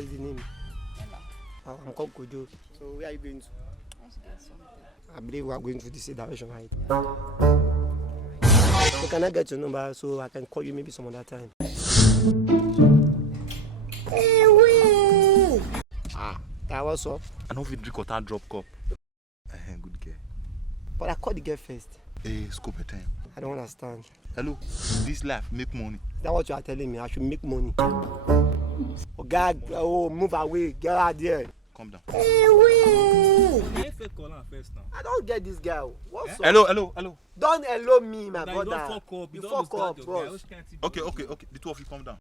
What is the name? Ella. I'm called Kojo. So where are you going to? Let's get something. I believe we are going to the same direction, right? So can I get your number so I can call you maybe some other time? What's up? I know if you drink water, drop cup. Good girl. But I called the girl first. Hey, scope a time. I don't understand. Hello, this life make money. Is that what you are telling me? I should make money. Oh God, move away. Get out there. Calm down. I don't get this girl. What's up? Hello. Don't hello me, my brother. You fuck up. You fuck up, bro. Okay. The two of you calm down.